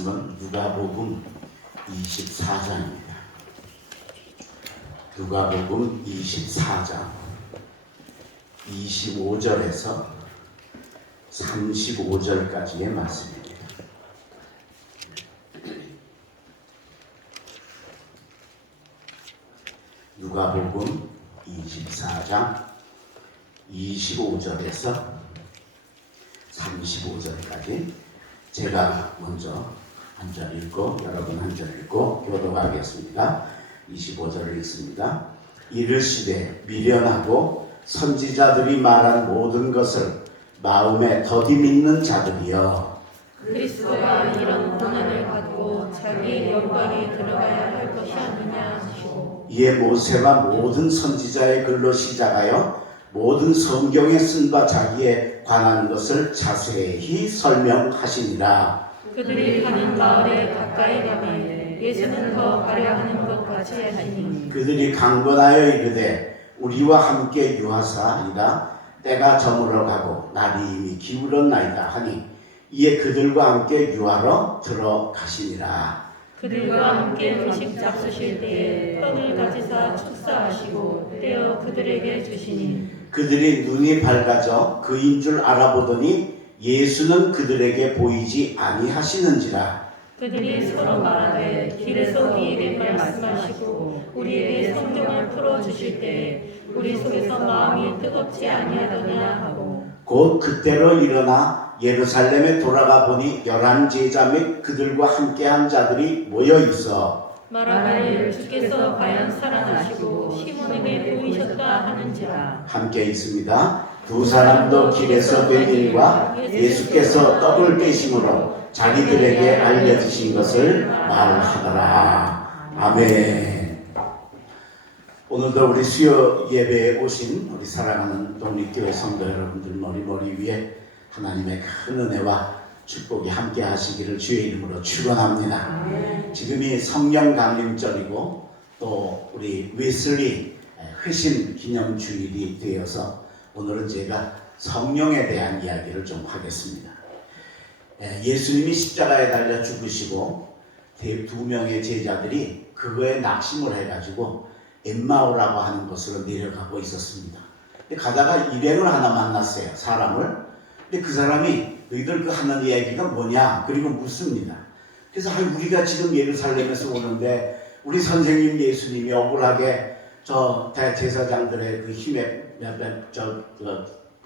말씀은 누가복음 24장입니다. 누가복음 24장 25절에서 35절까지의 말씀입니다. 누가복음 24장 25절에서 35절까지 제가 먼저 한 절 읽고 여러분 한 절 읽고 교독하겠습니다. 25절을 읽습니다. 이르시되 미련하고 선지자들이 말한 모든 것을 마음에 더디 믿는 자들이여, 그리스도가 이런 고난을 받고 자기의 영광에 들어가야 할 것이 아니냐 하시고, 이에 모세가 모든 선지자의 글로 시작하여 모든 성경에 쓴 바 자기에 관한 것을 자세히 설명하시니라. 그들이 가는 마을에 가까이 가매 예수는 더 가려 하는 것 같이 하시니, 그들이 강건하여 이르되 우리와 함께 유하사이다. 때가 저물어 가고 날이 이미 기울었나이다 하니, 이에 그들과 함께 유하러 들어가시니라. 그들과 함께 음식 잡수실 때에 떡을 가지사 축사하시고 떼어 그들에게 주시니, 그들이 눈이 밝아져 그인 줄 알아보더니 예수는 그들에게 보이지 아니하시는지라. 그들이 서로 말하되 길에서 우리에게 말씀하시고 우리에게 성경을 풀어주실 때에 우리 속에서 마음이 뜨겁지 아니하더냐 하고, 곧 그때로 일어나 예루살렘에 돌아가 보니 11 제자 및 그들과 함께한 자들이 모여 있어 말하되 주께서 과연 살아나시고 시몬에게 보이셨다 하는지라. 함께 있습니다. 두 사람도 길에서 된 일과 예수께서 떡을 떼심으로 자기들에게 알려주신 것을 말하더라. 아멘. 오늘도 우리 수요 예배에 오신 우리 사랑하는 독립교회 성도 여러분들 머리 위에 하나님의 큰 은혜와 축복이 함께 하시기를 주의 이름으로 축원합니다. 지금이 성령 강림절이고 또 우리 웨슬리 회심 기념 주일이 되어서 오늘은 제가 성령에 대한 이야기를 좀 하겠습니다. 예수님이 십자가에 달려 죽으시고 두 명의 제자들이 그거에 낙심을 해가지고 엠마오라고 하는 곳으로 내려가고 있었습니다. 가다가 일행을 하나 만났어요. 사람을. 근데 그 사람이 너희들 그 하는 이야기가 뭐냐? 그리고 묻습니다. 그래서 우리가 지금 예루살렘에서 오는데 우리 선생님 예수님이 억울하게 저 대제사장들의 그 힘에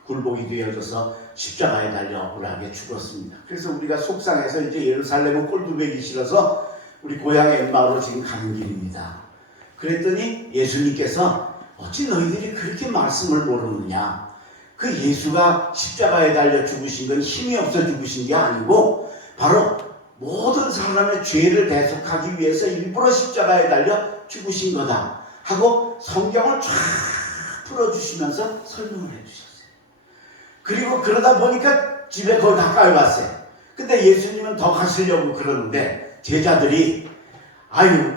굴복이 되어져서 십자가에 달려 억울하게 죽었습니다. 그래서 우리가 속상해서 이제 예루살렘은 꼴두배기 싫어서 우리 고향 엠마오로 지금 가는 길입니다. 그랬더니 예수님께서 어찌 너희들이 그렇게 말씀을 모르느냐? 그 예수가 십자가에 달려 죽으신 건 힘이 없어 죽으신 게 아니고 바로 모든 사람의 죄를 대속하기 위해서 일부러 십자가에 달려 죽으신 거다 하고 성경을 쫙 풀어주시면서 설명을 해주셨어요. 그리고 그러다 보니까 집에 거의 가까이 왔어요. 근데 예수님은 더 가시려고 그러는데 제자들이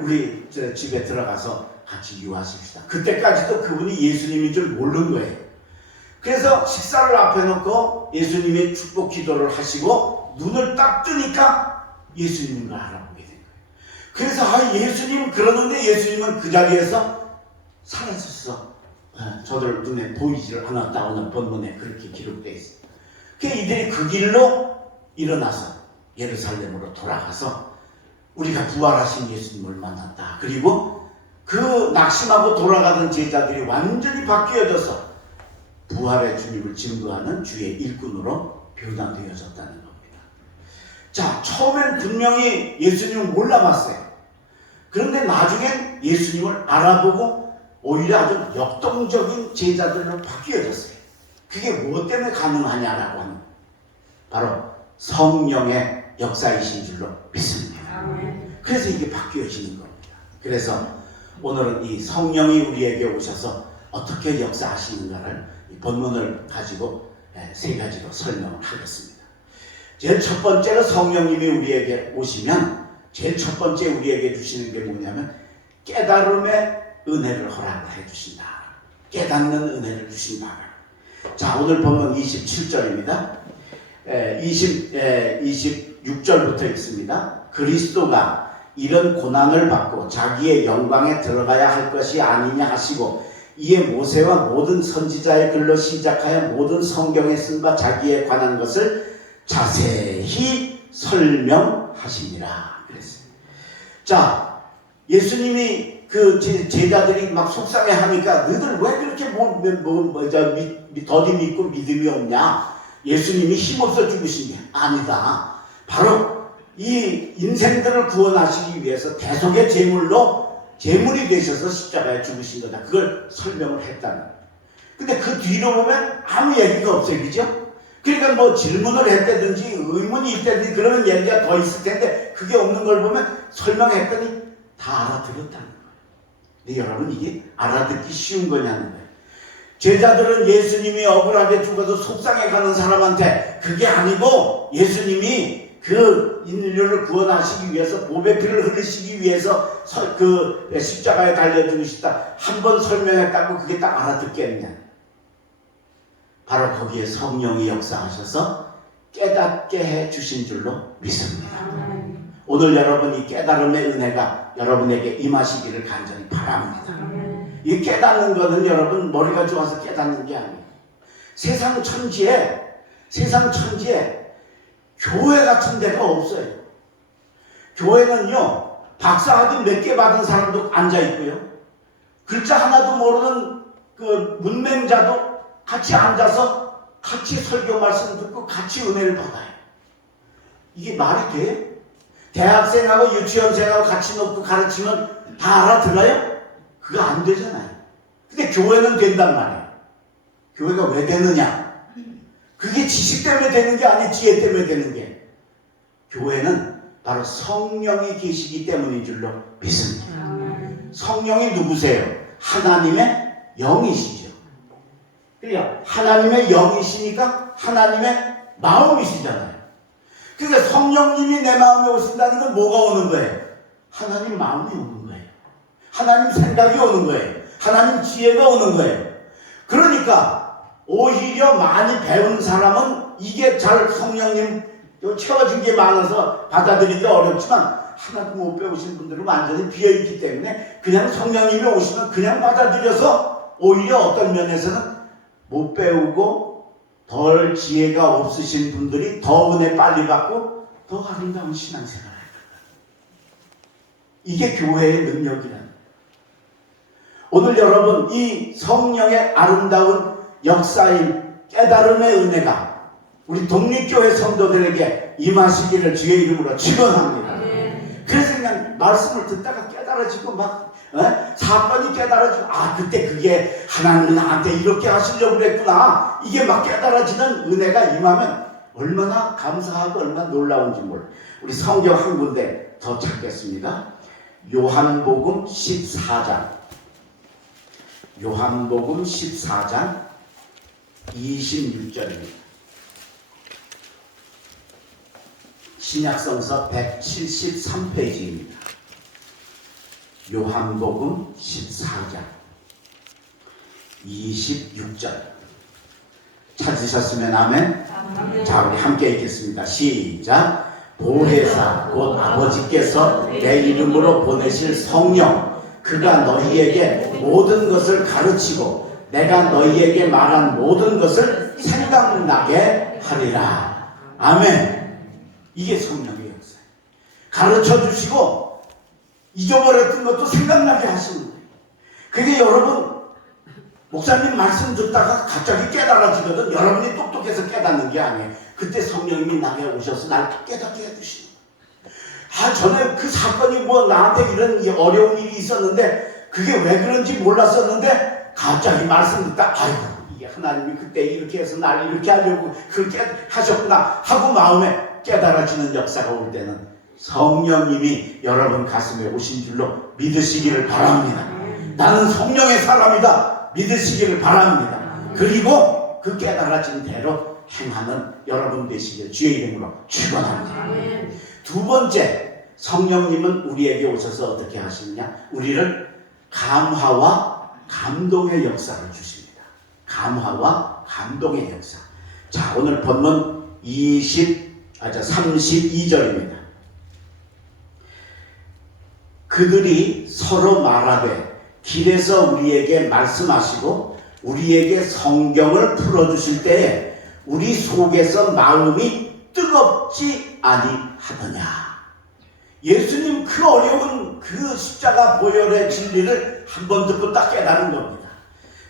우리 집에 들어가서 같이 유하십시다. 그때까지도 그분이 예수님인 줄 모르는 거예요. 그래서 식사를 앞에 놓고 예수님이 축복 기도를 하시고 눈을 딱 뜨니까 예수님인 걸 알아보게 된 거예요. 그래서 예수님은 그러는데 예수님은 그 자리에서 사라졌어. 저들 눈에 보이지를 않았다. 오늘 본문에 그렇게 기록되어 있어요. 그래서 이들이 그 길로 일어나서 예루살렘으로 돌아가서 우리가 부활하신 예수님을 만났다. 그리고 그 낙심하고 돌아가던 제자들이 완전히 바뀌어져서 부활의 주님을 증거하는 주의 일꾼으로 변화되어졌다는 겁니다. 자, 처음엔 분명히 예수님을 몰라봤어요. 그런데 나중엔 예수님을 알아보고 오히려 아주 역동적인 제자들로 바뀌어졌어요. 그게 무엇 때문에 가능하냐라고 하는 바로 성령의 역사이신 줄로 믿습니다. 그래서 이게 바뀌어지는 겁니다. 그래서 오늘은 이 성령이 우리에게 오셔서 어떻게 역사하시는가를 이 본문을 가지고 세 가지로 설명을 하겠습니다. 제일 첫 번째로 성령님이 우리에게 오시면 제일 첫 번째 우리에게 주시는 게 뭐냐면 깨달음의 은혜를 허락을 해주신다. 깨닫는 은혜를 주신다. 자, 오늘 본문 27절입니다. 26 6절부터 있습니다. 그리스도가 이런 고난을 받고 자기의 영광에 들어가야 할 것이 아니냐 하시고 이에 모세와 모든 선지자의 글로 시작하여 모든 성경에 쓴 바 자기에 관한 것을 자세히 설명하시니라 그랬어요. 자, 예수님이 그 제자들이 막 속상해하니까 너희들 왜 그렇게 더디 믿고 믿음이 없냐? 예수님이 힘없어 죽으신 게 아니다. 바로 이 인생들을 구원하시기 위해서 대속의 제물이 되셔서 십자가에 죽으신 거다. 그걸 설명을 했다는 거예요. 근데 그 뒤로 보면 아무 얘기가 없어요. 그죠? 그러니까 뭐 질문을 했다든지 의문이 있다든지 그러면 얘기가 더 있을 텐데 그게 없는 걸 보면 설명했더니 다 알아들었다는 거예요. 근데 여러분 이게 알아듣기 쉬운 거냐는 거예요. 제자들은 예수님이 억울하게 죽어도 속상해가는 사람한테 그게 아니고 예수님이 그 인류를 구원하시기 위해서 보배 피를 흘리시기 위해서 그 십자가에 달려 죽으시다 한 번 설명했다고 그게 딱 알아듣겠냐. 바로 거기에 성령이 역사하셔서 깨닫게 해주신 줄로 믿습니다. 오늘 여러분 이 깨달음의 은혜가 여러분에게 임하시기를 간절히 바랍니다. 이 깨닫는 것은 여러분 머리가 좋아서 깨닫는 게 아니에요. 세상 천지에 교회 같은 데가 없어요. 교회는요 박사학위 몇 개 받은 사람도 앉아 있고요, 글자 하나도 모르는 그 문맹자도 같이 앉아서 같이 설교 말씀 듣고 같이 은혜를 받아요. 이게 말이 돼? 대학생하고 유치원생하고 같이 놓고 가르치면 다 알아들어요? 그거 안 되잖아요. 근데 교회는 된단 말이에요. 교회가 왜 되느냐? 그게 지식 때문에 되는 게 아니에요. 지혜 때문에 되는 게. 교회는 바로 성령이 계시기 때문인 줄로 믿습니다. 성령이 누구세요? 하나님의 영이시죠. 그러니까 하나님의 영이시니까 하나님의 마음이시잖아요. 그러니까 성령님이 내 마음에 오신다는 건 뭐가 오는 거예요? 하나님 마음이 오는 거예요. 하나님 생각이 오는 거예요. 하나님 지혜가 오는 거예요. 그러니까 오히려 많이 배운 사람은 이게 잘 성령님 채워준 게 많아서 받아들이기 어렵지만 하나도 못 배우신 분들은 완전히 비어있기 때문에 그냥 성령님이 오시면 그냥 받아들여서 오히려 어떤 면에서는 못 배우고 덜 지혜가 없으신 분들이 더 은혜 빨리 받고 더 아름다운 신앙생활을 할 거예요. 이게 교회의 능력이라는 거예요. 오늘 여러분 이 성령의 아름다운 역사인 깨달음의 은혜가 우리 독립교회 성도들에게 임하시기를 주의 이름으로 축원합니다. 그래서 그냥 말씀을 듣다가 깨달아지고 막 사건이 깨달아지고 그때 그게 하나님이 나한테 이렇게 하시려고 그랬구나, 이게 막 깨달아지는 은혜가 임하면 얼마나 감사하고 얼마나 놀라운지 몰라요. 우리 성경 한 군데 더 찾겠습니다. 요한복음 14장 요한복음 14장 26절입니다. 신약성서 173페이지입니다. 요한복음 14장 26절 찾으셨으면 아멘. 자, 우리 함께 읽겠습니다. 시작. 보혜사 곧 아버지께서 내 이름으로 보내실 성령, 그가 너희에게 모든 것을 가르치고 내가 너희에게 말한 모든 것을 생각나게 하리라. 아멘. 이게 성령의 역사예요. 가르쳐 주시고 잊어버렸던 것도 생각나게 하시는 거예요. 그게 여러분 목사님 말씀 듣다가 갑자기 깨달아지거든. 여러분이 똑똑해서 깨닫는 게 아니에요. 그때 성령님이 나게 오셔서 날 깨닫게 해주시는 거예요. 전에 그 사건이 나한테 이런 어려운 일이 있었는데 그게 왜 그런지 몰랐었는데 갑자기 말씀 듣다 이게 하나님이 그때 이렇게 해서 날 이렇게 하려고 그렇게 하셨구나 하고 마음에 깨달아지는 역사가 올 때는 성령님이 여러분 가슴에 오신 줄로 믿으시기를 바랍니다. 나는 성령의 사람이다 믿으시기를 바랍니다. 그리고 그 깨달아진 대로 행하는 여러분 되시길 주의 이름으로 축원합니다. 두 번째, 성령님은 우리에게 오셔서 어떻게 하시느냐? 우리를 감화와 감동의 역사를 주십니다. 감화와 감동의 역사. 자, 오늘 본문 26 32절입니다. 그들이 서로 말하되 길에서 우리에게 말씀하시고 우리에게 성경을 풀어주실 때에 우리 속에서 마음이 뜨겁지 아니하더냐. 예수님 그 어려운 그 십자가 보혈의 진리를 한 번 듣고 딱 깨달은 겁니다.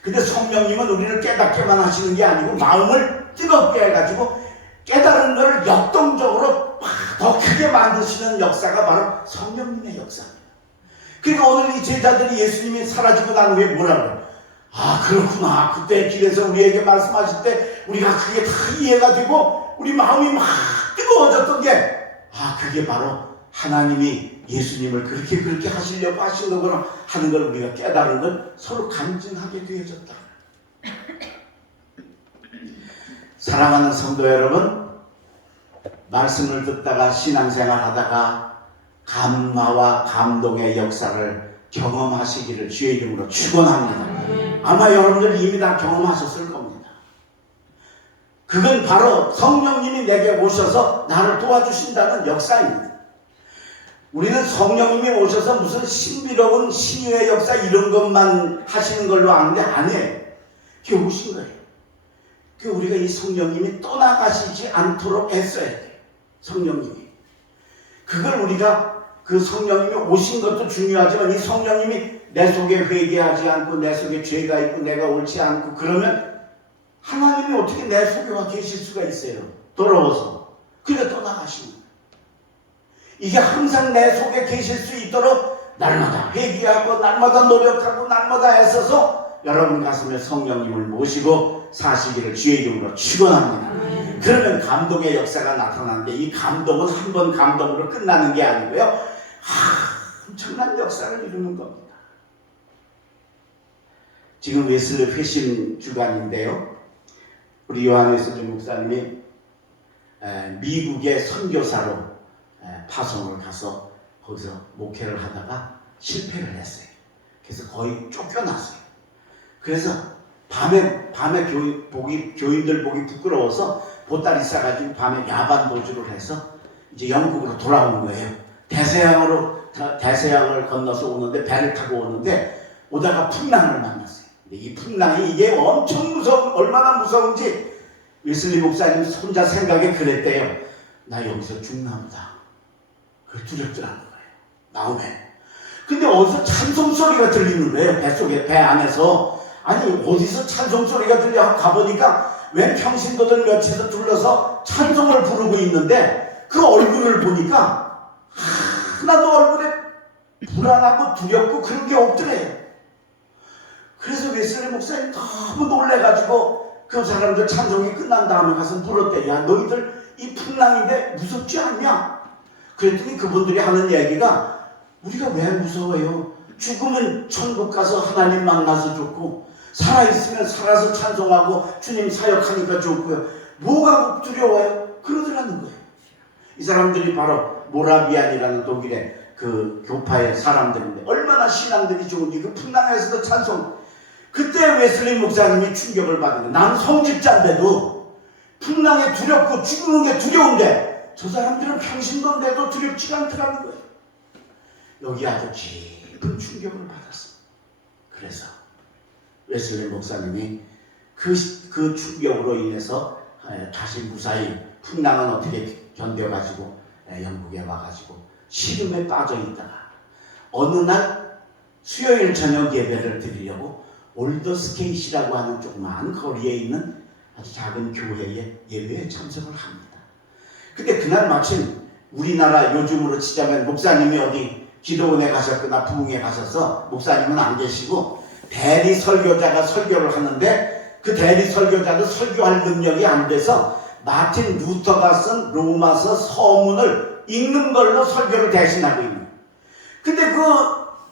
근데 성령님은 우리를 깨닫게만 하시는 게 아니고 마음을 뜨겁게 해가지고 깨달은 것을 역동적으로 더 크게 만드시는 역사가 바로 성령님의 역사입니다. 그러니까 오늘 이 제자들이 예수님이 사라지고 난 후에 뭐라고요? 아, 그렇구나. 그때 길에서 우리에게 말씀하실 때 우리가 그게 다 이해가 되고 우리 마음이 막 뜨거워졌던 게, 아, 그게 바로 하나님이 예수님을 그렇게 하시려고 하신 거구나 하는 걸 우리가 깨달은 걸 서로 간증하게 되어졌다. 사랑하는 성도 여러분, 말씀을 듣다가 신앙생활 하다가 감화와 감동의 역사를 경험하시기를 주의 이름으로 축원합니다. 아마 여러분들 이미 다 경험하셨을 겁니다. 그건 바로 성령님이 내게 오셔서 나를 도와주신다는 역사입니다. 우리는 성령님이 오셔서 무슨 신비로운 신유의 역사 이런 것만 하시는 걸로 아는데 아니에요. 그게 오신 거예요. 그 우리가 이 성령님이 떠나가시지 않도록 애써야 돼요. 성령님이. 그걸 우리가 그 성령님이 오신 것도 중요하지만 이 성령님이 내 속에 회개하지 않고 내 속에 죄가 있고 내가 옳지 않고 그러면 하나님이 어떻게 내 속에 와 계실 수가 있어요. 더러워서. 그래 떠나가시는 거예요. 이게 항상 내 속에 계실 수 있도록 날마다 회개하고 날마다 노력하고 날마다 애써서 여러분 가슴에 성령님을 모시고 사시기를 주의 이름으로 축원합니다. 그러면 감동의 역사가 나타나는데 이 감동은 한 번 감동으로 끝나는 게 아니고요. 엄청난 역사를 이루는 겁니다. 지금 웨슬리 회심 주간인데요. 우리 요한웨슬리 목사님이 미국의 선교사로 파송을 가서 거기서 목회를 하다가 실패를 했어요. 그래서 거의 쫓겨났어요. 그래서 밤에 교인들 보기 부끄러워서 보따리 싸가지고 밤에 야반 도주를 해서 이제 영국으로 돌아오는 거예요. 대서양을 건너서 오는데 배를 타고 오는데 오다가 풍랑을 만났어요. 근데 이 풍랑이 이게 엄청 얼마나 무서운지 웨슬리 목사님 혼자 생각에 그랬대요. 나 여기서 죽나 보다. 그 두렵더라는 거예요. 마음에. 근데 어디서 찬송 소리가 들리는 거예요. 뱃속에, 배 안에서. 아니 어디서 찬송 소리가 들려 가보니까 웬 평신도들 몇이서 둘러서 찬송을 부르고 있는데 그 얼굴을 보니까 하나도 얼굴에 불안하고 두렵고 그런 게 없더래요. 그래서 웨슬리 목사님 너무 놀래가지고 그 사람들 찬송이 끝난 다음에 가서 물었대. 야, 너희들 이 풍랑인데 무섭지 않냐? 그랬더니 그분들이 하는 얘기가 우리가 왜 무서워요? 죽으면 천국 가서 하나님 만나서 좋고 살아있으면 살아서 찬송하고 주님 사역하니까 좋고요. 뭐가 두려워요? 그러더라는 거예요. 이 사람들이 바로 모라비안이라는 독일의 그 교파의 사람들인데 얼마나 신앙들이 좋은지 그 풍랑에서도 찬송. 그때 웨슬리 목사님이 충격을 받은 거예요. 난 성직자인데도 풍랑에 두렵고 죽는 게 두려운데 저 사람들은 평신도인데도 두렵지가 않더라는 거예요. 여기 아주 깊은 충격을 받았습니다. 그래서 웨슬리 목사님이 그 충격으로 인해서 다시 무사히 풍랑은 어떻게 견뎌가지고 영국에 와가지고 시름에 빠져 있다가 어느 날 수요일 저녁 예배를 드리려고 올더스케이시라고 하는 조그마한 거리에 있는 아주 작은 교회에 예배에 참석을 합니다. 근데 그날 마침 우리나라 요즘으로 치자면 목사님이 어디 기도원에 가셨거나 부흥에 가셔서 목사님은 안 계시고 대리 설교자가 설교를 하는데 그 대리 설교자도 설교할 능력이 안 돼서 마틴 루터가 쓴 로마서 서문을 읽는 걸로 설교를 대신하고 있는 거예요. 근데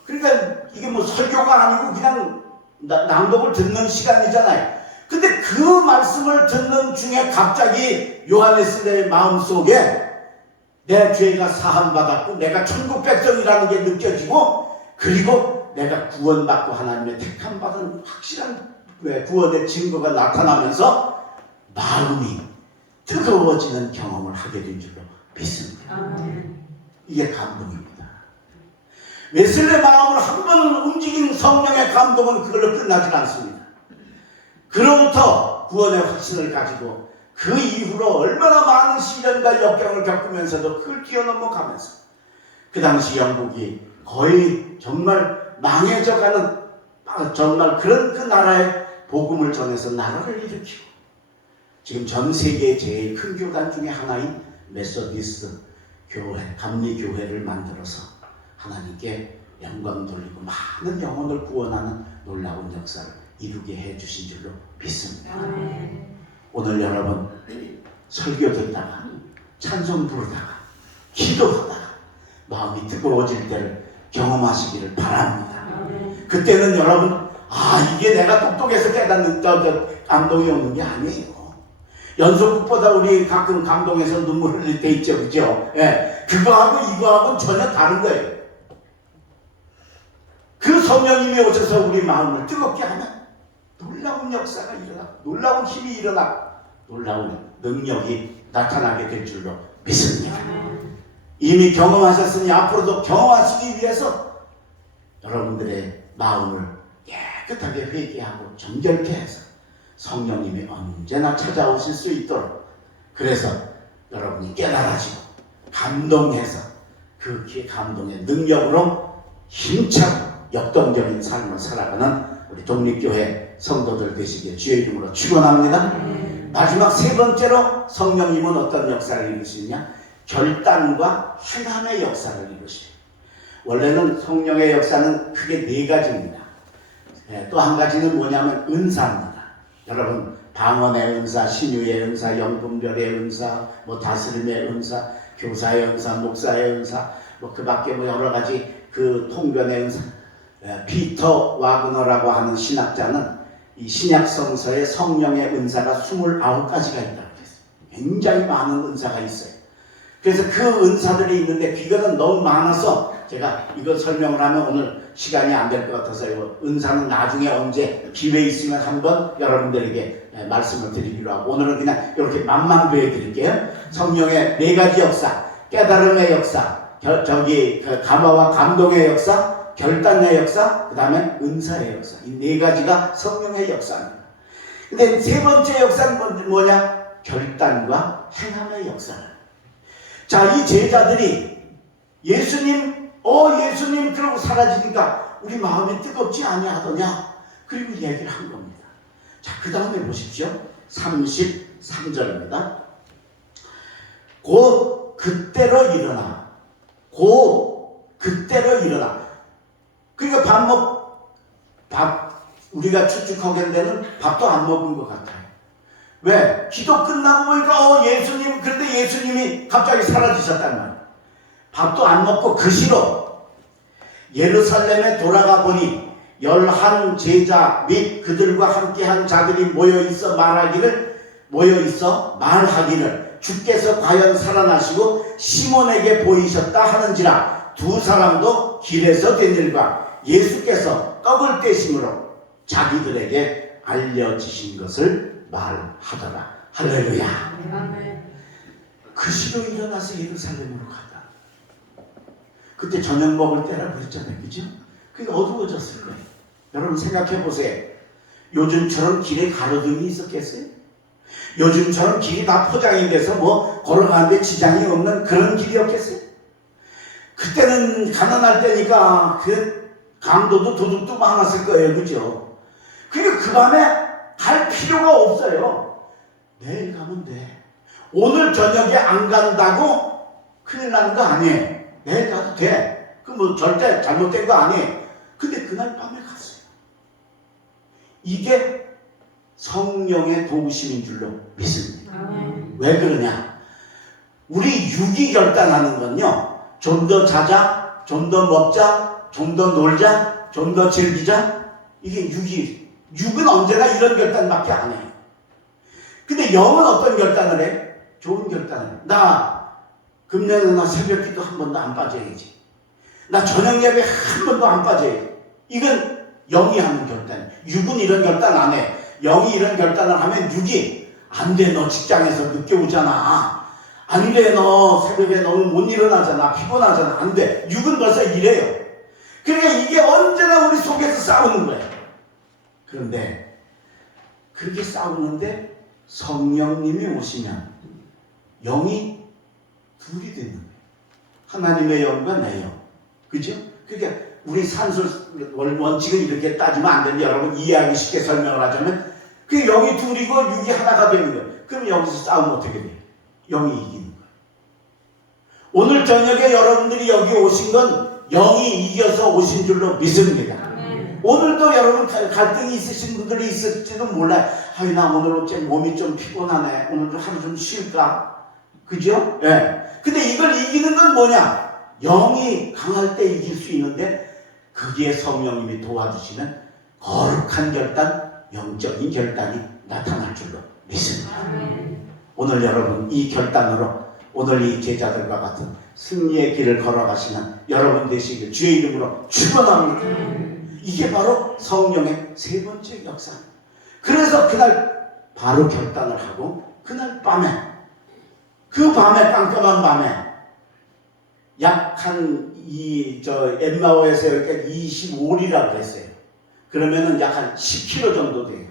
그러니까 이게 뭐 설교가 아니고 그냥 낭독을 듣는 시간이잖아요. 근데 그 말씀을 듣는 중에 갑자기 요한웨슬리의 마음속에 내 죄가 사함받았고 내가 천국 백성이라는 게 느껴지고 그리고 내가 구원받고 하나님의 택함받은 확실한 구원의 증거가 나타나면서 마음이 뜨거워지는 경험을 하게 된 줄로 믿습니다. 아멘. 이게 감동입니다. 웨슬레 마음을 한번 움직인 성령의 감동은 그걸로 끝나지 않습니다. 그로부터 구원의 확신을 가지고 그 이후로 얼마나 많은 시련과 역경을 겪으면서도 그걸 뛰어넘어 가면서 그 당시 영국이 거의 정말 망해져가는 정말 그런 그 나라의 복음을 전해서 나라를 일으키고 지금 전 세계의 제일 큰 교단 중에 하나인 메소디스트 교회, 감리교회를 만들어서 하나님께 영광 돌리고 많은 영혼을 구원하는 놀라운 역사를 이루게 해주신 줄로 믿습니다. 아멘. 오늘 여러분 설교 듣다가 찬송 부르다가 기도하다가 마음이 뜨거워질 때를 경험하시기를 바랍니다. 아멘. 그때는 여러분 이게 내가 똑똑해서 깨닫는 감동이 오는 게 아니에요. 연속극보다 우리 가끔 감동해서 눈물 흘릴 때 있죠, 그죠? 예, 그거하고 이거하고는 전혀 다른 거예요. 그 성령님이 오셔서 우리 마음을 뜨겁게 하면 놀라운 역사가 일어나, 놀라운 힘이 일어나, 놀라운 능력이 나타나게 될 줄로 믿습니다. 이미 경험하셨으니 앞으로도 경험하시기 위해서 여러분들의 마음을 깨끗하게 회개하고 정결케 해서 성령님이 언제나 찾아오실 수 있도록, 그래서 여러분이 깨달아지고 감동해서 그 감동의 능력으로 힘차고 역동적인 삶을 살아가는 우리 독립교회 성도들 되시기에 주의 이름으로 축원합니다. 마지막 세 번째로 성령님은 어떤 역사를 이루시느냐? 결단과 회감의 역사를 이루시죠. 원래는 성령의 역사는 크게 네 가지입니다. 또 한 가지는 뭐냐면 은사입니다. 여러분 방언의 은사, 신유의 은사, 영분별의 은사, 다스림의 은사, 교사의 은사, 목사의 은사, 그 밖에 여러 가지 그 통변의 은사. 피터 와그너라고 하는 신학자는 이 신약 성서에 성령의 은사가 29가지가 있다고 했어요. 굉장히 많은 은사가 있어요. 그래서 그 은사들이 있는데 그거는 너무 많아서 제가 이거 설명을 하면 오늘 시간이 안 될 것 같아서 이거 은사는 나중에 언제 기회 있으면 한번 여러분들에게 말씀을 드리기로 하고 오늘은 그냥 이렇게 맛만 보여드릴게요. 성령의 네 가지 역사, 깨달음의 역사, 감화와 감동의 역사, 결단의 역사, 그 다음에 은사의 역사. 이 네 가지가 성령의 역사입니다. 근데 세 번째 역사는 뭐냐? 결단과 행함의 역사를. 자, 이 제자들이 예수님 그러고 사라지니까 우리 마음이 뜨겁지 아니하더냐? 그리고 얘기를 한 겁니다. 자, 그 다음에 보십시오. 33절입니다. 곧 그때로 일어나. 그러니까 우리가 추측하기에는 밥도 안 먹은 것 같아요. 왜? 기도 끝나고 보니까 그런데 예수님이 갑자기 사라지셨단 말이에요. 밥도 안 먹고 그 시로 예루살렘에 돌아가 보니 11 제자 및 그들과 함께한 자들이 모여있어 말하기를 주께서 과연 살아나시고 시몬에게 보이셨다 하는지라. 두 사람도 길에서 된 일과 예수께서 떡을 떼심으로 자기들에게 알려지신 것을 말하더라. 할렐루야. 그 시로 일어나서 예루살렘으로 갔다. 그때 저녁 먹을 때라 그랬잖아요, 그죠? 그게 어두워졌을 거예요. 여러분 생각해 보세요. 요즘처럼 길에 가로등이 있었겠어요? 요즘처럼 길이 다 포장이 돼서 걸어가는데 지장이 없는 그런 길이었겠어요? 그때는 가난할 때니까 그 강도도 도둑도 많았을 거예요, 그죠? 그러니까 그 밤에 갈 필요가 없어요. 내일 가면 돼. 오늘 저녁에 안 간다고 큰일 나는 거 아니에요. 내일 가도 돼. 절대 잘못된 거 아니에요. 근데 그날 밤에 갔어요. 이게 성령의 도우심인 줄로 믿습니다. 왜 그러냐? 우리 육이 결단하는 건요, 좀 더 자자, 좀 더 먹자, 좀 더 놀자, 좀 더 즐기자. 이게 육은 언제나 이런 결단밖에 안 해요. 근데 영은 어떤 결단을 해? 좋은 결단을 해. 나 금년에 새벽 기도 한 번도 안 빠져야지. 나 저녁 예배 한 번도 안 빠져야지. 이건 영이 하는 결단. 육은 이런 결단 안 해. 영이 이런 결단을 하면 육이 안 돼, 너 직장에서 늦게 오잖아. 안 돼, 너 새벽에 너무 못 일어나잖아. 피곤하잖아. 안 돼. 육은 벌써 이래요. 그러니까 이게 언제나 우리 속에서 싸우는 거예요. 그런데 그렇게 싸우는데 성령님이 오시면 영이 둘이 되는 거예요. 하나님의 영과 내 영. 그죠? 그러니까 우리 산술 원칙은 이렇게 따지면 안 되는데 여러분 이해하기 쉽게 설명을 하자면 그 영이 둘이고 육이 하나가 되는 거예요. 그럼 여기서 싸우면 어떻게 돼요? 영이 이기는 거예요. 오늘 저녁에 여러분들이 여기 오신 건 영이 이겨서 오신 줄로 믿습니다. 오늘도 여러분 갈등이 있으신 분들이 있을지도 몰라요. 아이, 나 오늘 어째 몸이 좀 피곤하네. 오늘도 하루 좀 쉴까? 그죠? 예. 네. 근데 이걸 이기는 건 뭐냐? 영이 강할 때 이길 수 있는데 거기에 성령님이 도와주시면 거룩한 결단, 영적인 결단이 나타날 줄로 믿습니다. 오늘 여러분 이 결단으로 오늘 이 제자들과 같은 승리의 길을 걸어가시는 여러분 되시길 주의 이름으로 축원합니다. 이게 바로 성령의 세 번째 역사입니다. 그래서 그날 바로 결단을 하고 그날 밤에 그 밤에 깜깜한 밤에 약 한 엠마오에서 여기까지 25리라고 했어요. 그러면은 약 한 10km 정도 돼요.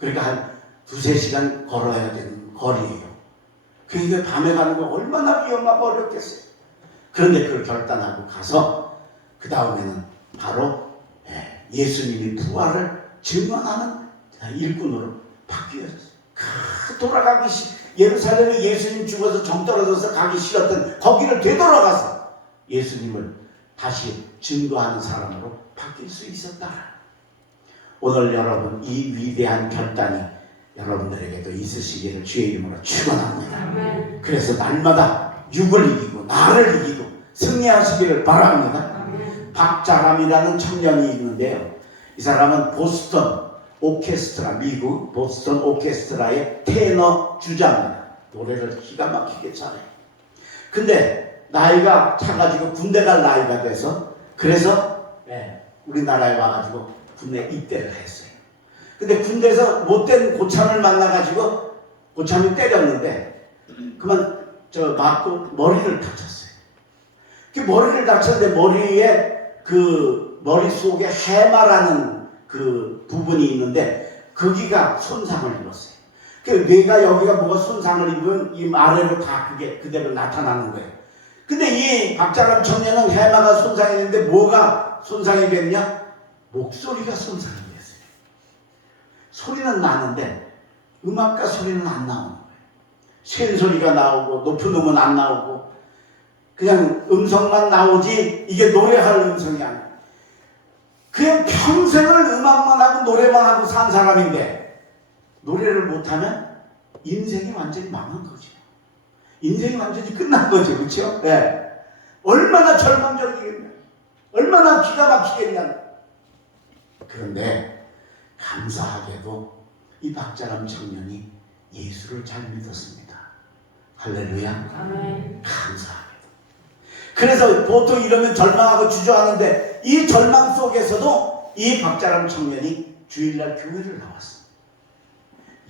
그러니까 한 2-3시간 걸어야 되는 거리예요. 그러니까 밤에 가는 거 얼마나 위험하고 어렵겠어요. 그런데 그걸 결단하고 가서 그 다음에는 바로 예수님이 부활을 증언하는 일꾼으로 바뀌어졌어요. 돌아가기 예루살렘에 예수님 죽어서 정 떨어져서 가기 싫었던 거기를 되돌아가서 예수님을 다시 증거하는 사람으로 바뀔 수 있었다. 오늘 여러분 이 위대한 결단이 여러분들에게도 있으시기를 주의 이름으로 축원합니다. 그래서 날마다 육을 이기고 나를 이기고 승리하시기를 바랍니다. 박자람이라는 청년이 있는데요. 이 사람은 보스턴 오케스트라, 미국 보스턴 오케스트라의 테너 주자입니다. 노래를 기가 막히게 잘해요. 근데 나이가 차가지고 군대 갈 나이가 돼서 그래서 우리나라에 와가지고 군대 입대를 했어요. 근데 군대에서 못된 고참을 만나가지고 고참이 때렸는데 그만 맞고 머리를 다쳤어요. 그 머리를 다쳤는데 머리에 그 머리 속에 해마라는 그 부분이 있는데 거기가 손상을 입었어요. 그 뇌가 여기가 뭐가 손상을 입으면 이 아래로 다 그게 그대로 나타나는 거예요. 근데 이 박자람 청년은 해마가 손상이 됐는데 뭐가 손상이 됐냐? 목소리가 손상이 됐어요. 소리는 나는데 음악가 소리는 안 나오는 거예요. 쇤 소리가 나오고 높은 음은 안 나오고 그냥 음성만 나오지 이게 노래할 음성이 아니에요. 그냥 평생을 음악만 하고 노래만 하고 산 사람인데 노래를 못하면 인생이 완전히 망한 거죠. 인생이 완전히 끝난 거죠. 그렇죠? 네. 얼마나 절망적이겠냐. 얼마나 기가 막히겠냐. 그런데 감사하게도 이 박자람 청년이 예수를 잘 믿었습니다. 할렐루야. 아멘. 감사하게도. 그래서 보통 이러면 절망하고 주저하는데 이 절망 속에서도 이 박자람 청년이 주일날 교회를 나왔습니다.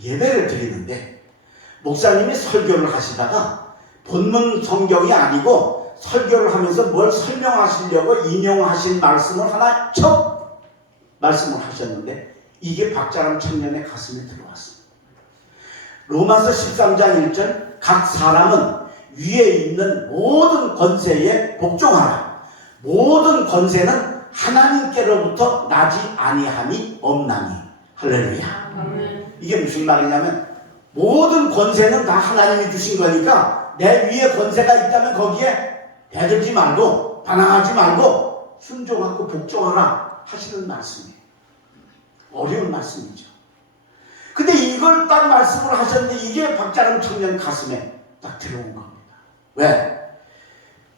예배를 드리는데 목사님이 설교를 하시다가 본문 성경이 아니고 설교를 하면서 뭘 설명하시려고 인용하신 말씀을 하나 첫 말씀을 하셨는데 이게 박자람 청년의 가슴에 들어왔습니다. 로마서 13장 1절 각 사람은 위에 있는 모든 권세에 복종하라. 모든 권세는 하나님께로부터 나지 아니함이 없나니. 할렐루야. 이게 무슨 말이냐면 모든 권세는 다 하나님이 주신 거니까 내 위에 권세가 있다면 거기에 대들지 말고 반항하지 말고 순종하고 복종하라 하시는 말씀이에요. 어려운 말씀이죠. 근데 이걸 딱 말씀을 하셨는데 이게 박자람 청년 가슴에 딱 들어온 겁니다. 왜?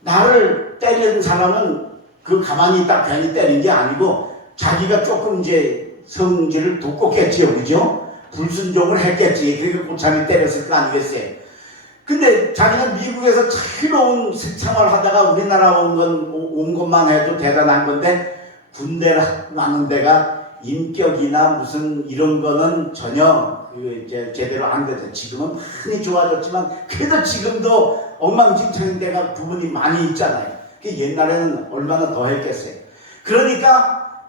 나를 때리는 사람은 그 가만히 딱 괜히 때린 게 아니고 자기가 조금 이제 성질을 돋궜겠지요. 그죠? 불순종을 했겠지. 그러니까 고참이 때렸을 거 아니겠어요? 근데 자기는 미국에서 자유로운 생활을 하다가 우리나라 온 것만 해도 대단한 건데 군대 가는 데가 인격이나 무슨 이런 거는 전혀 이제 제대로 안 되죠. 지금은 많이 좋아졌지만 그래도 지금도 엉망진창인 데가 부분이 많이 있잖아요. 옛날에는 얼마나 더 했겠어요. 그러니까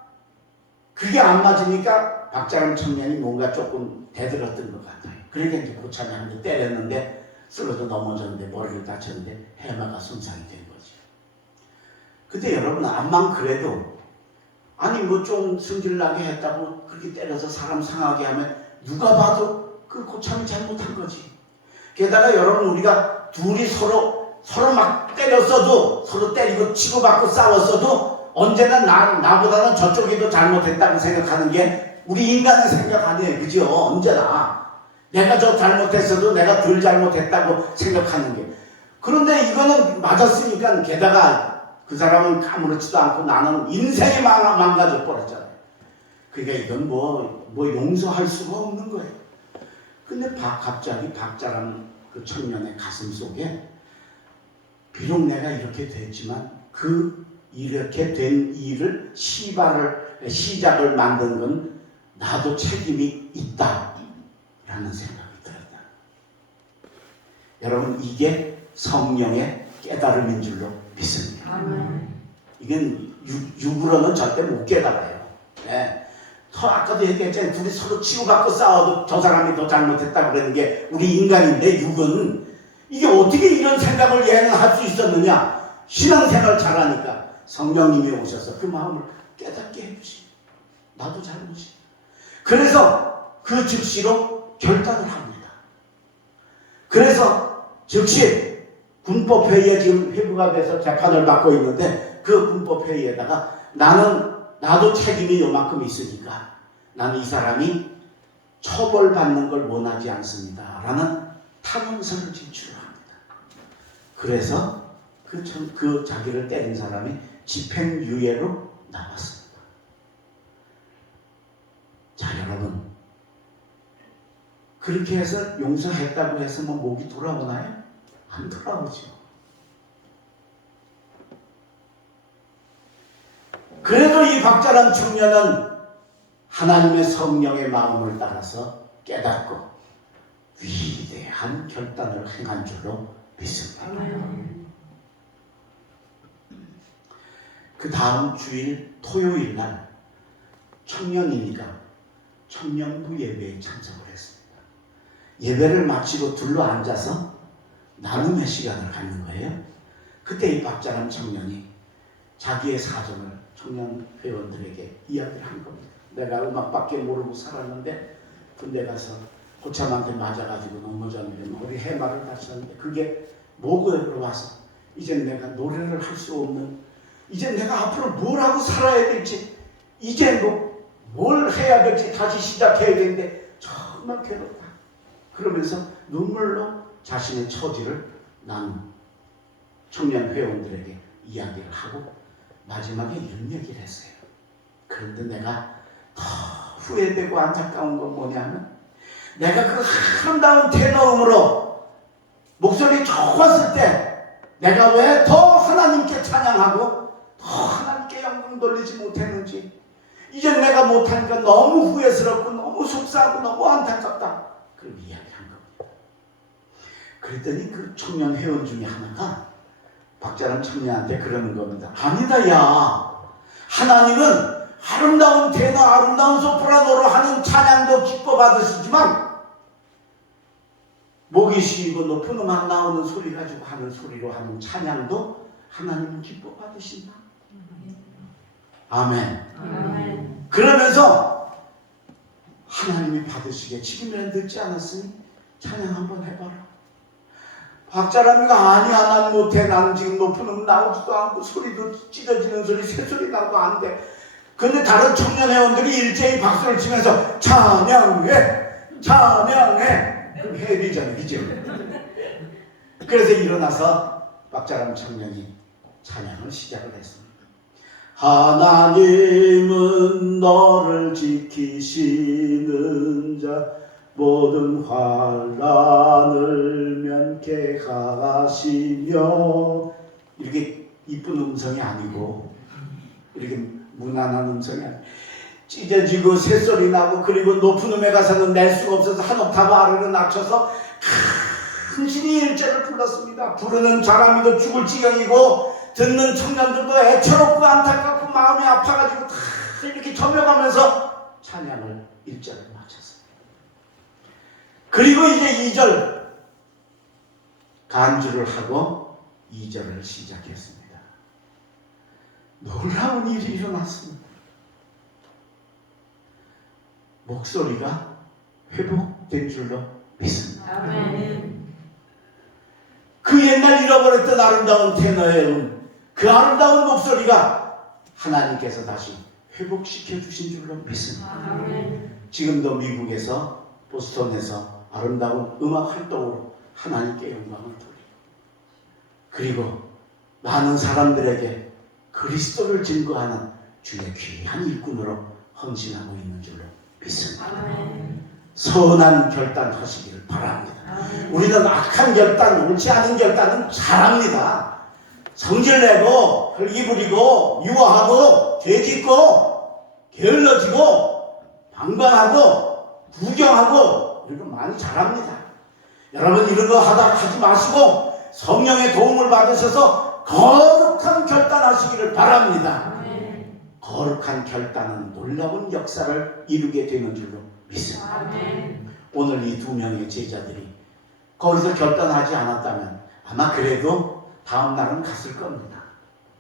그게 안 맞으니까 박자람 청년이 뭔가 조금 대들었던 것 같아요. 그러니까 이제 고참이 한 대 때렸는데 쓰러져 넘어졌는데 머리를 다쳤는데 해마가 손상이 된 거지. 근데 여러분 암만 그래도 아니 뭐 좀 승질나게 했다고 그렇게 때려서 사람 상하게 하면 누가 봐도 그 고참이 잘못한 거지. 게다가 여러분 우리가 둘이 서로 막 때렸어도 서로 때리고 치고받고 싸웠어도 언제나 나보다는 저쪽이 더 잘못했다고 생각하는 게 우리 인간의 생각 아니에요. 그죠? 언제나 내가 저 잘못했어도 내가 덜 잘못했다고 생각하는 게. 그런데 이거는 맞았으니까 게다가 그 사람은 아무렇지도 않고 나는 인생이 망가져 버렸잖아요. 그러니까 이건 뭐 용서할 수가 없는 거예요. 근데 갑자기 박자람 그 청년의 가슴 속에 비록 내가 이렇게 됐지만 그 이렇게 된 일을 시작을 만든 건 나도 책임이 있다 라는 생각이 들었다. 여러분 이게 성령의 깨달음인 줄로 믿습니다. 아멘. 이건 육으로는 절대 못 깨달아요. 네. 아까도 얘기했잖아요. 둘이 서로 치고받고 싸워도 저 사람이 더 잘못했다고 그러는 게 우리 인간인데 육은 이게 어떻게 이런 생각을 얘는 할 수 있었느냐. 신앙생활 잘하니까 성령님이 오셔서 그 마음을 깨닫게 해주시. 나도 잘못이. 그래서 그 즉시로 결단을 합니다. 그래서 즉시 군법회의에 지금 회부가 돼서 재판을 받고 있는데 그 군법회의에다가 나도 책임이 요만큼 있으니까 나는 이 사람이 처벌받는 걸 원하지 않습니다 라는 탄원서를 제출합니다. 그래서 그 자기를 때린 사람이 집행유예로 나왔습니다. 자 여러분 그렇게 해서 용서했다고 해서 뭐 목이 돌아오나요? 안 돌아오죠. 그래도 이 박자람 청년은 하나님의 성령의 마음을 따라서 깨닫고 위대한 결단을 행한 줄로 믿습니다. 그 다음 주일 토요일 날 청년이니까 청년부 예배에 참석을 했습니다. 예배를 마치고 둘러 앉아서 나눔의 시간을 갖는 거예요. 그때 이 박자람 청년이 자기의 사정을 청년 회원들에게 이야기를 한 겁니다. 내가 음악밖에 모르고 살았는데 군대 가서 고참한테 맞아가지고 넘어졌는데 머리 해마를 다쳤는데 그게 목으로 와서 이제 내가 노래를 할 수 없는 이제 내가 앞으로 뭘 하고 살아야 될지 이제 뭘 해야 될지 다시 시작해야 되는데 정말 괴롭다. 그러면서 눈물로 자신의 처지를 난 청년 회원들에게 이야기를 하고 마지막에 이런 얘기를 했어요. 그런데 내가 더 후회되고 안타까운 건 뭐냐면 내가 그 아름다운 테너음으로 목소리 좋았을 때 내가 왜 더 하나님께 찬양하고 더 하나님께 영광 돌리지 못했는지 이제 내가 못하니까 너무 후회스럽고 너무 속상하고 너무 안타깝다. 그런 이야기를 한 겁니다. 그랬더니 그 청년 회원 중에 하나가 박자람 청년한테 그러는 겁니다. 아니다 야 하나님은 아름다운 테너 아름다운 소프라노로 하는 찬양도 기뻐 받으시지만 목이 쉬고 높은 음악 나오는 소리 가지고 하는 소리로 하는 찬양도 하나님은 기뻐 받으신다. 아멘. 아멘. 그러면서 하나님이 받으시게 지금이라도 늦지 않았으니 찬양 한번 해봐라. 박자람이가 아니야 난 못해 나는 지금 높은 음 나오지도 않고 소리도 찢어지는 소리 새소리 나도 안 돼. 근데 다른 청년 회원들이 일제히 박수를 치면서 찬양해 찬양해 그럼 해야 되잖아요. 그죠? 그래서 일어나서 박자람 청년이 찬양을 시작을 했습니다. 하나님은 너를 지키시는 자 모든 환난을 면케하시며 이렇게 이쁜 음성이 아니고 이렇게 무난한 음성이 아니고 찢어지고 새소리 나고 그리고 높은 음에 가서는 낼 수가 없어서 한 옥타브 아래로 낮춰서 간신히 1절을 불렀습니다. 부르는 사람이도 죽을 지경이고 듣는 청년들도 애처롭고 안타깝고 마음이 아파가지고 다 이렇게 저며가면서 찬양을 1절을 마쳤습니다. 그리고 이제 2절 간주를 하고 2절을 시작했습니다. 놀라운 일이 일어났습니다. 목소리가 회복된 줄로 믿습니다. 아멘. 그 옛날 잃어버렸던 아름다운 테너의 그 아름다운 목소리가 하나님께서 다시 회복시켜 주신 줄로 믿습니다. 아멘. 지금도 미국에서 보스턴에서 아름다운 음악 활동으로 하나님께 영광을 돌리고 그리고 많은 사람들에게 그리스도를 증거하는 주의 귀한 일꾼으로 헌신하고 있는 줄로 믿습니다. 아멘. 선한 결단하시기를 바랍니다. 아멘. 우리는 악한 결단, 옳지 않은 결단은 잘합니다. 성질내고 혈기 부리고 유화하고 죄짓고 게을러지고 방관하고 구경하고 이런 거 많이 잘합니다. 여러분 이런 거 하지 마시고 성령의 도움을 받으셔서 거룩한 결단하시기를 바랍니다. 아멘. 거룩한 결단은 놀라운 역사를 이루게 되는 줄로 믿습니다. 아멘. 오늘 이 2명의 제자들이 거기서 결단하지 않았다면 아마 그래도 다음 날은 갔을 겁니다.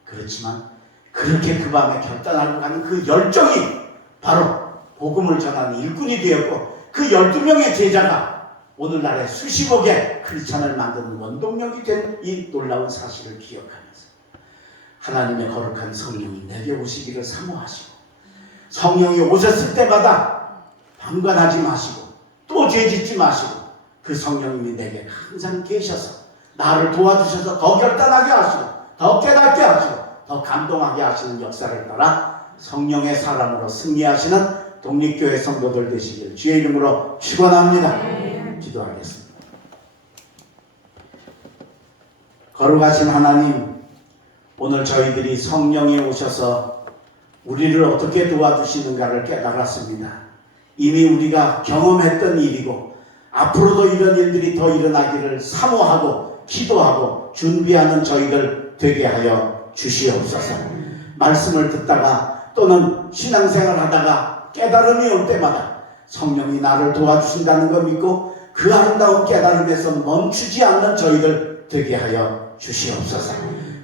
그렇지만 그렇게 그 밤에 결단하고 가는 그 열정이 바로 복음을 전하는 일꾼이 되었고 그 12명의 제자가 오늘날의 수십억의 크리스찬을 만드는 원동력이 된 이 놀라운 사실을 기억하면서 하나님의 거룩한 성령이 내게 오시기를 사모하시고 성령이 오셨을 때마다 방관하지 마시고 또 죄짓지 마시고 그 성령님이 내게 항상 계셔서 나를 도와주셔서 더 결단하게 하시고 더 깨닫게 하시고 더 감동하게 하시는 역사를 따라 성령의 사람으로 승리하시는 독립교회 성도들 되시길 주의 이름으로 축원합니다. 기도하겠습니다. 거룩하신 하나님, 오늘 저희들이 성령이 오셔서 우리를 어떻게 도와주시는가를 깨달았습니다. 이미 우리가 경험했던 일이고 앞으로도 이런 일들이 더 일어나기를 사모하고 기도하고 준비하는 저희들 되게 하여 주시옵소서. 말씀을 듣다가 또는 신앙생활 하다가 깨달음이 올 때마다 성령이 나를 도와주신다는 걸 믿고 그 아름다운 깨달음에서 멈추지 않는 저희들 되게 하여 주시옵소서.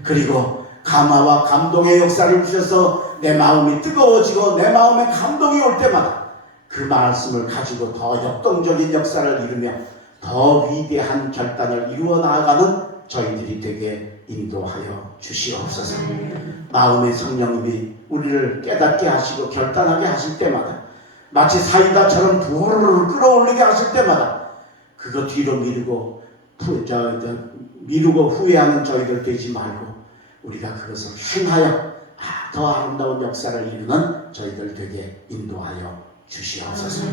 그리고 감화와 감동의 역사를 주셔서 내 마음이 뜨거워지고 내 마음에 감동이 올 때마다 그 말씀을 가지고 더 역동적인 역사를 이루며 더 위대한 결단을 이루어 나아가는 저희들이 되게 인도하여 주시옵소서. 마음의 성령님이 우리를 깨닫게 하시고 결단하게 하실 때마다 마치 사이다처럼 부르르 끌어올리게 하실 때마다 그거 뒤로 미루고 후회하는 저희들 되지 말고 우리가 그것을 행하여 더 아름다운 역사를 이루는 저희들 되게 인도하여 주시옵소서.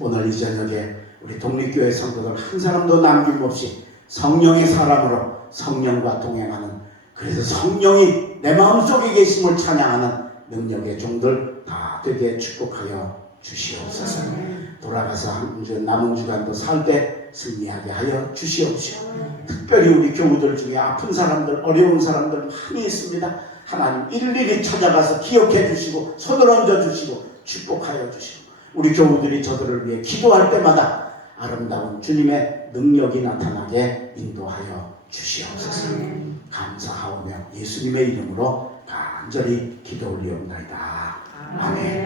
오늘 이 저녁에 우리 독립교회 성도들 한 사람도 남김없이 성령의 사람으로 성령과 동행하는, 그래서 성령이 내 마음속에 계심을 찬양하는 능력의 종들 다 되게 축복하여 주시옵소서. 돌아가서 남은 주간도 살 때 승리하게 하여 주시옵시오. 특별히 우리 교우들 중에 아픈 사람들, 어려운 사람들 많이 있습니다. 하나님 일일이 찾아가서 기억해 주시고 손을 얹어 주시고 축복하여 주시고 우리 교우들이 저들을 위해 기도할 때마다 아름다운 주님의 능력이 나타나게 인도하여 주시옵소서. 감사하오며 예수님의 이름으로 간절히 기도 올리옵나이다. 아멘.